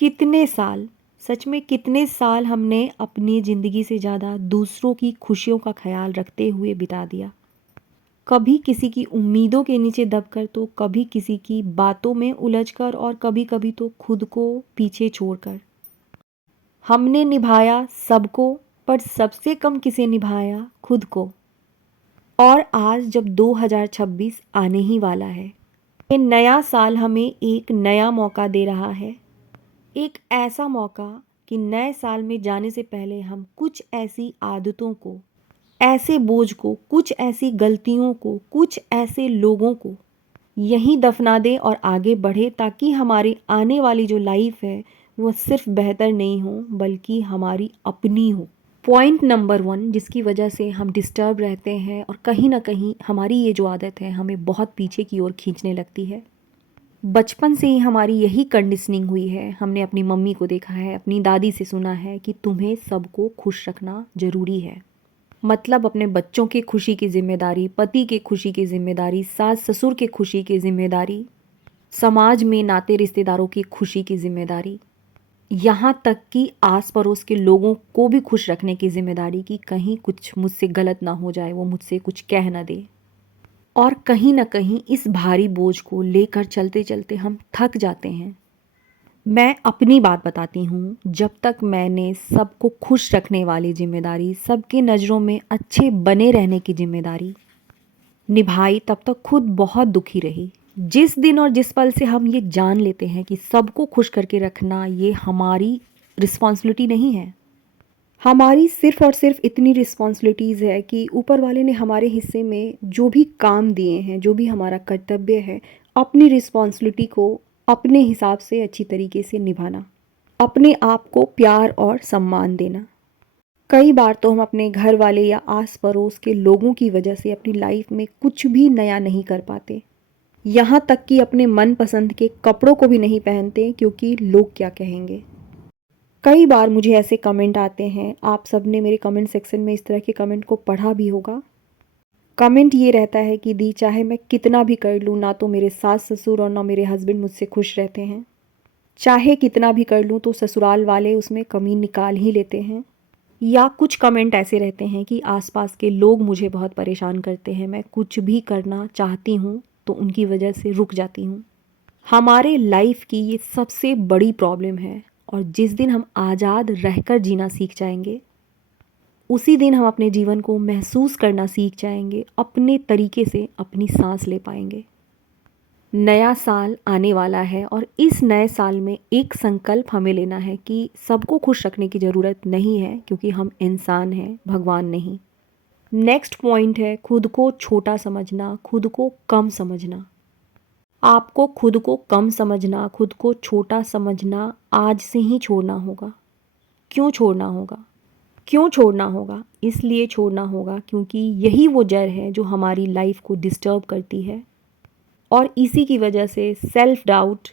कितने साल, सच में कितने साल हमने अपनी ज़िंदगी से ज़्यादा दूसरों की खुशियों का ख़्याल रखते हुए बिता दिया। कभी किसी की उम्मीदों के नीचे दबकर तो कभी किसी की बातों में उलझकर और कभी-कभी तो खुद को पीछे छोड़कर। हमने निभाया सबको, पर सबसे कम किसे निभाया खुद को। और आज जब 2026 आने ही वाला है, ये नया साल हमें एक नया मौका दे रहा है। एक ऐसा मौका कि नए साल में जाने से पहले हम कुछ ऐसी आदतों को, ऐसे बोझ को, कुछ ऐसी गलतियों को, कुछ ऐसे लोगों को यहीं दफना दें और आगे बढ़े, ताकि हमारी आने वाली जो लाइफ है वो सिर्फ बेहतर नहीं हो बल्कि हमारी अपनी हो। पॉइंट नंबर 1 जिसकी वजह से हम डिस्टर्ब रहते हैं और कहीं ना कहीं हमारी ये जो आदत है हमें बहुत पीछे की ओर खींचने लगती है। बचपन से ही हमारी यही कंडीशनिंग हुई है। हमने अपनी मम्मी को देखा है, अपनी दादी से सुना है कि तुम्हें सबको खुश रखना ज़रूरी है। मतलब अपने बच्चों की खुशी की ज़िम्मेदारी, पति की खुशी की ज़िम्मेदारी, सास ससुर की खुशी की ज़िम्मेदारी, समाज में नाते रिश्तेदारों की खुशी की ज़िम्मेदारी, यहाँ तक कि आस पड़ोस के लोगों को भी खुश रखने की ज़िम्मेदारी कि कहीं कुछ मुझसे गलत ना हो जाए, वो मुझसे कुछ कह ना दे। और कहीं न कहीं इस भारी बोझ को लेकर चलते-चलते हम थक जाते हैं। मैं अपनी बात बताती हूँ, जब तक मैंने सबको खुश रखने वाली ज़िम्मेदारी, सबकी नज़रों में अच्छे बने रहने की ज़िम्मेदारी निभाई, तब तक खुद बहुत दुखी रही। जिस दिन और जिस पल से हम ये जान लेते हैं कि सबको खुश करके रखना ये हमारी रिस्पॉन्सिबिलिटी नहीं है, हमारी सिर्फ़ और सिर्फ़ इतनी रिस्पॉन्सिबिलिटीज़ है कि ऊपर वाले ने हमारे हिस्से में जो भी काम दिए हैं, जो भी हमारा कर्तव्य है, अपनी रिस्पॉन्सिबिलिटी को अपने हिसाब से अच्छी तरीके से निभाना, अपने आप को प्यार और सम्मान देना। कई बार तो हम अपने घर वाले या आस पड़ोस के लोगों की वजह से अपनी लाइफ में कुछ भी नया नहीं कर पाते। यहाँ तक कि अपने मनपसंद के कपड़ों को भी नहीं पहनते, क्योंकि लोग क्या कहेंगे। कई बार मुझे ऐसे कमेंट आते हैं, आप सब ने मेरे कमेंट सेक्शन में इस तरह के कमेंट को पढ़ा भी होगा। कमेंट ये रहता है कि दी, चाहे मैं कितना भी कर लूँ, ना तो मेरे सास ससुर और ना मेरे हस्बैंड मुझसे खुश रहते हैं। चाहे कितना भी कर लूँ तो ससुराल वाले उसमें कमी निकाल ही लेते हैं। या कुछ कमेंट ऐसे रहते हैं कि आसपास के लोग मुझे बहुत परेशान करते हैं, मैं कुछ भी करना चाहती हूँ तो उनकी वजह से रुक जाती हूँ। हमारे लाइफ की ये सबसे बड़ी प्रॉब्लम है, और जिस दिन हम आज़ाद रहकर जीना सीख जाएंगे, उसी दिन हम अपने जीवन को महसूस करना सीख जाएंगे, अपने तरीके से अपनी सांस ले पाएंगे। नया साल आने वाला है और इस नए साल में एक संकल्प हमें लेना है कि सबको खुश रखने की ज़रूरत नहीं है, क्योंकि हम इंसान हैं, भगवान नहीं। नेक्स्ट पॉइंट है खुद को छोटा समझना, खुद को कम समझना। आपको खुद को कम समझना, खुद को छोटा समझना आज से ही छोड़ना होगा। क्यों छोड़ना होगा? क्यों छोड़ना होगा? इसलिए छोड़ना होगा क्योंकि यही वो जड़ है जो हमारी लाइफ को डिस्टर्ब करती है, और इसी की वजह से सेल्फ डाउट,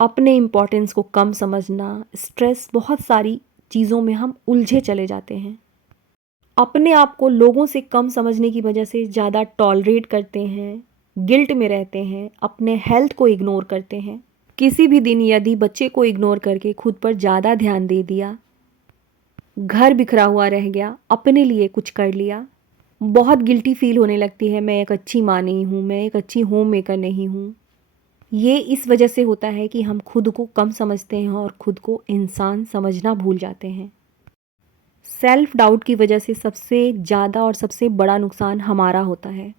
अपने इम्पोर्टेंस को कम समझना, स्ट्रेस, बहुत सारी चीज़ों में हम उलझे चले जाते हैं। अपने आप को लोगों से कम समझने की वजह से ज़्यादा टॉलरेट करते हैं, गिल्ट में रहते हैं, अपने हेल्थ को इग्नोर करते हैं। किसी भी दिन यदि बच्चे को इग्नोर करके खुद पर ज़्यादा ध्यान दे दिया, घर बिखरा हुआ रह गया, अपने लिए कुछ कर लिया, बहुत गिल्टी फील होने लगती है, मैं एक अच्छी माँ नहीं हूँ, मैं एक अच्छी होम मेकर नहीं हूँ। ये इस वजह से होता है कि हम खुद को कम समझते हैं और खुद को इंसान समझना भूल जाते हैं। सेल्फ डाउट की वजह से सबसे ज़्यादा और सबसे बड़ा नुकसान हमारा होता है।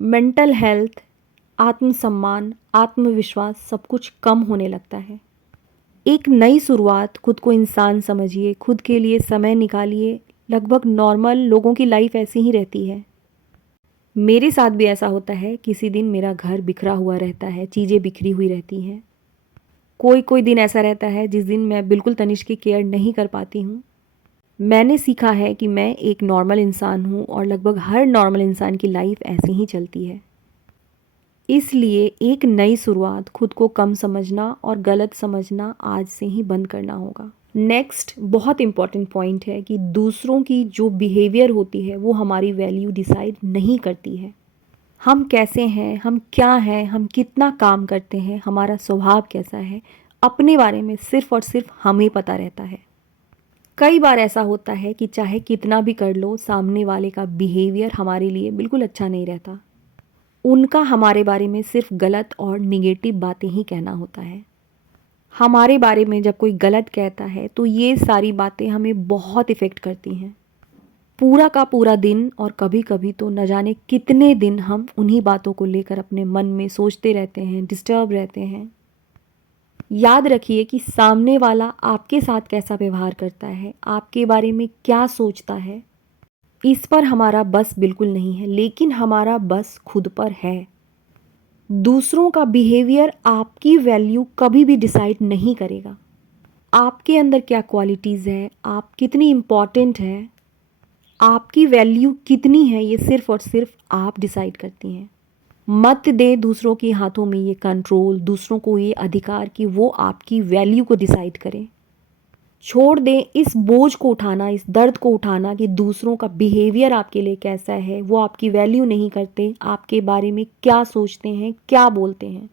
मेंटल हेल्थ, आत्मसम्मान, आत्मविश्वास सब कुछ कम होने लगता है। एक नई शुरुआत, खुद को इंसान समझिए, खुद के लिए समय निकालिए। लगभग नॉर्मल लोगों की लाइफ ऐसी ही रहती है। मेरे साथ भी ऐसा होता है, किसी दिन मेरा घर बिखरा हुआ रहता है, चीज़ें बिखरी हुई रहती हैं। कोई कोई दिन ऐसा रहता है जिस दिन मैं बिल्कुल तनिष्क की केयर नहीं कर पाती हूँ। मैंने सीखा है कि मैं एक नॉर्मल इंसान हूँ और लगभग हर नॉर्मल इंसान की लाइफ ऐसे ही चलती है। इसलिए एक नई शुरुआत, खुद को कम समझना और गलत समझना आज से ही बंद करना होगा। नेक्स्ट बहुत इम्पॉर्टेंट पॉइंट है कि दूसरों की जो बिहेवियर होती है वो हमारी वैल्यू डिसाइड नहीं करती है। हम कैसे हैं, हम क्या हैं, हम कितना काम करते हैं, हमारा स्वभाव कैसा है, अपने बारे में सिर्फ और सिर्फ हमें पता रहता है। कई बार ऐसा होता है कि चाहे कितना भी कर लो, सामने वाले का बिहेवियर हमारे लिए बिल्कुल अच्छा नहीं रहता। उनका हमारे बारे में सिर्फ गलत और निगेटिव बातें ही कहना होता है। हमारे बारे में जब कोई गलत कहता है तो ये सारी बातें हमें बहुत इफ़ेक्ट करती हैं। पूरा का पूरा दिन और कभी कभी तो न जाने कितने दिन हम उन्हीं बातों को लेकर अपने मन में सोचते रहते हैं, डिस्टर्ब रहते हैं। याद रखिए कि सामने वाला आपके साथ कैसा व्यवहार करता है, आपके बारे में क्या सोचता है, इस पर हमारा बस बिल्कुल नहीं है, लेकिन हमारा बस खुद पर है। दूसरों का बिहेवियर आपकी वैल्यू कभी भी डिसाइड नहीं करेगा। आपके अंदर क्या क्वालिटीज़ है, आप कितनी इम्पॉर्टेंट है, आपकी वैल्यू कितनी है, ये सिर्फ और सिर्फ आप डिसाइड करती हैं। मत दें दूसरों के हाथों में ये कंट्रोल, दूसरों को ये अधिकार कि वो आपकी वैल्यू को डिसाइड करें। छोड़ दें इस बोझ को उठाना, इस दर्द को उठाना कि दूसरों का बिहेवियर आपके लिए कैसा है, वो आपकी वैल्यू नहीं करते, आपके बारे में क्या सोचते हैं, क्या बोलते हैं।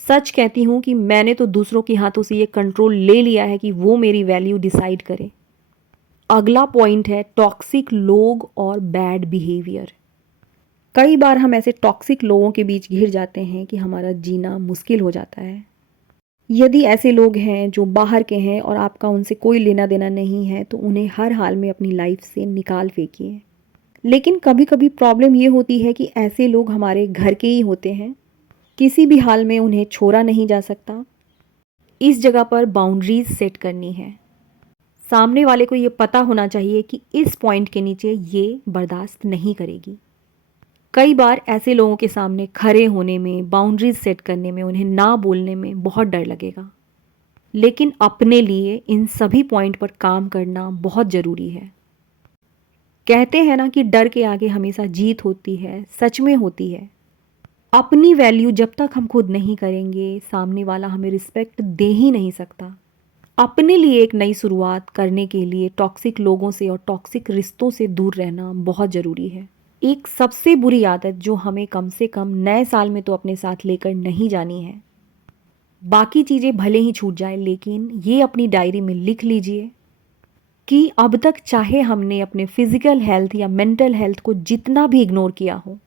सच कहती हूँ कि मैंने तो दूसरों के हाथों से ये कंट्रोल ले लिया है कि वो मेरी वैल्यू डिसाइड करें। अगला पॉइंट है टॉक्सिक लोग और बैड बिहेवियर। कई बार हम ऐसे टॉक्सिक लोगों के बीच घिर जाते हैं कि हमारा जीना मुश्किल हो जाता है। यदि ऐसे लोग हैं जो बाहर के हैं और आपका उनसे कोई लेना देना नहीं है तो उन्हें हर हाल में अपनी लाइफ से निकाल फेंकिए। लेकिन कभी कभी प्रॉब्लम ये होती है कि ऐसे लोग हमारे घर के ही होते हैं, किसी भी हाल में उन्हें छोड़ा नहीं जा सकता। इस जगह पर बाउंड्रीज सेट करनी है। सामने वाले को ये पता होना चाहिए कि इस पॉइंट के नीचे ये बर्दाश्त नहीं करेगी। कई बार ऐसे लोगों के सामने खड़े होने में, बाउंड्रीज सेट करने में, उन्हें ना बोलने में बहुत डर लगेगा, लेकिन अपने लिए इन सभी पॉइंट पर काम करना बहुत ज़रूरी है। कहते हैं ना कि डर के आगे हमेशा जीत होती है, सच में होती है। अपनी वैल्यू जब तक हम खुद नहीं करेंगे, सामने वाला हमें रिस्पेक्ट दे ही नहीं सकता। अपने लिए एक नई शुरुआत करने के लिए टॉक्सिक लोगों से और टॉक्सिक रिश्तों से दूर रहना बहुत ज़रूरी है। एक सबसे बुरी आदत जो हमें कम से कम नए साल में तो अपने साथ लेकर नहीं जानी है। बाकी चीज़ें भले ही छूट जाए, लेकिन ये अपनी डायरी में लिख लीजिए कि अब तक चाहे हमने अपने फिजिकल हेल्थ या मेंटल हेल्थ को जितना भी इग्नोर किया हो,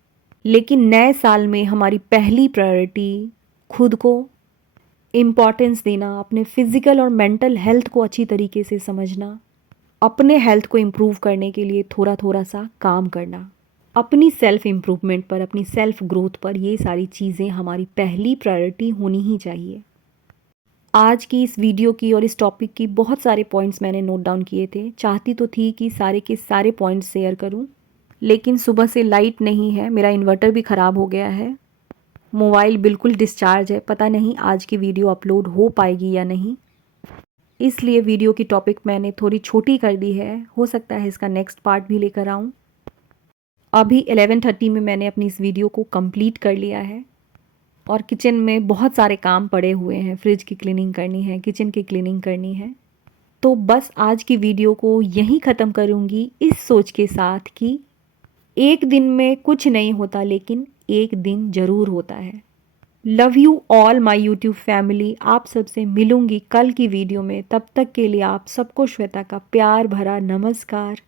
लेकिन नए साल में हमारी पहली प्रायोरिटी खुद को इम्पॉर्टेंस देना, अपने फिजिकल और मेंटल हेल्थ को अच्छी तरीके से समझना, अपने हेल्थ को इम्प्रूव करने के लिए थोड़ा थोड़ा सा काम करना, अपनी सेल्फ इम्प्रूवमेंट पर, अपनी सेल्फ ग्रोथ पर, ये सारी चीज़ें हमारी पहली प्रायोरिटी होनी ही चाहिए। आज की इस वीडियो की और इस टॉपिक की बहुत सारे पॉइंट्स मैंने नोट डाउन किए थे। चाहती तो थी कि सारे के सारे पॉइंट्स शेयर करूं, लेकिन सुबह से लाइट नहीं है, मेरा इन्वर्टर भी ख़राब हो गया है, मोबाइल बिल्कुल डिस्चार्ज है। पता नहीं आज की वीडियो अपलोड हो पाएगी या नहीं, इसलिए वीडियो की टॉपिक मैंने थोड़ी छोटी कर दी है। हो सकता है इसका नेक्स्ट पार्ट भी लेकर आऊँ। अभी 11:30 में मैंने अपनी इस वीडियो को कंप्लीट कर लिया है और किचन में बहुत सारे काम पड़े हुए हैं। फ्रिज की क्लीनिंग करनी है, किचन की क्लीनिंग करनी है। तो बस आज की वीडियो को यहीं ख़त्म करूँगी इस सोच के साथ कि एक दिन में कुछ नहीं होता, लेकिन एक दिन ज़रूर होता है। Love you all my YouTube family. आप सबसे मिलूँगी कल की वीडियो में। तब तक के लिए आप सबको श्वेता का प्यार भरा नमस्कार।